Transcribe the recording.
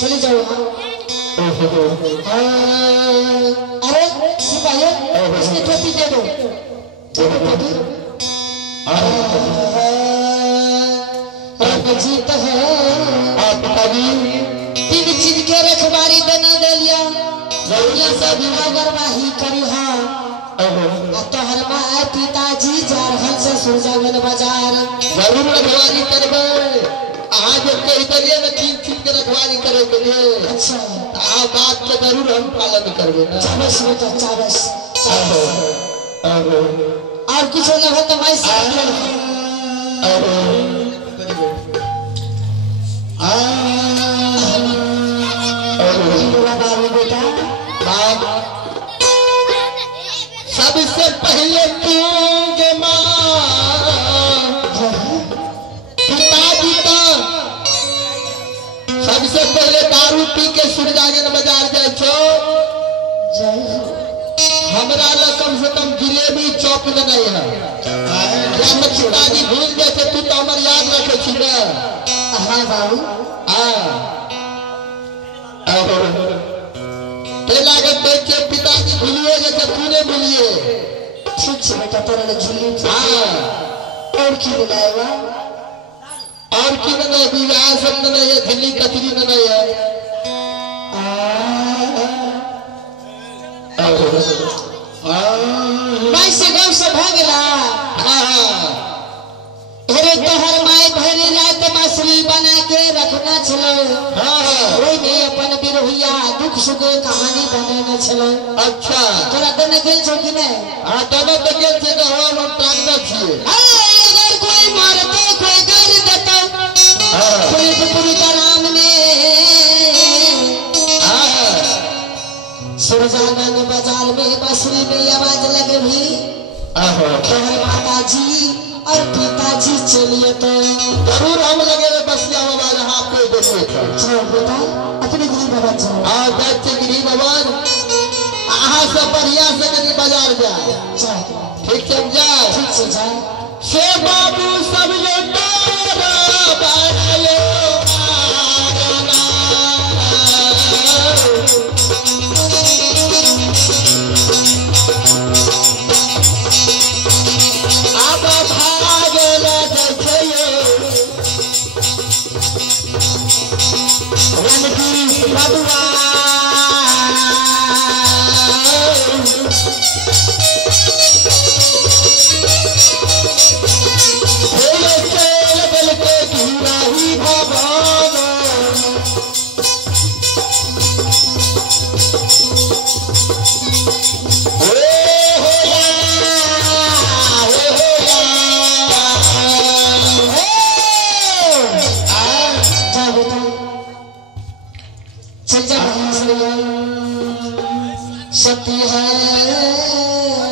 चली जाओ। अरे सिपाही इसकी टोपी दे दो। जीत है तीन चीज के रखवारी देना दे लिया सब गरबाही करी तोहर माँ पिताजी जा रहल से सुरजागन बाजार जरूर रखवारी करबे। आज कही दिए ना तीन चीज के रखवारी करे के लिए। अच्छा आ बात के जरूर हम पालन करबे ना। चावस बेटा चावस और कुछ लगा तो मैं सबसे पहले तू पिताजी का सबसे पहले दारू पी के सुरजागन बाजार जाए छो। हमरा ला कम से कम जिलेबी चौक न नहीं है। पिताजी भूल जाते तू तो हमार याद रखे छी ना। हाँ बाबू लागत देख के पिताजी भूलिए जैसे तूने भूलिए। ठीक से बेटा तेरा झुल्ली और की बनाएगा और की नहीं विवाह सब नहीं है झिल्ली कचरी नहीं है। माई से गौ से भागला अरे तोहर माई भरी रात मछली बना के रखना चलो। वही में अपन बिरहिया दुख सुख कहानी बनाना चलो। अच्छा तोरा देने गेल छो कि नहीं? हां तब तो गेल छे तो हम टांगना छिए। अगर कोई मारते कोई गाली देता कोई पूरी राम ने सुरजागन बाजार में बसरी में आवाज लगे भी तोहर माताजी और पिताजी चलिए तो जरूर हम लगे बसिया आवाज हाथ पे देखे चलो बेटा अपने गरीब बाबा जाओ। हाँ बच्चे गरीब आवाज आहा से बढ़िया से कहीं बाजार जा। ठीक से जा ठीक से जा से बाबू सब लोग सत्य है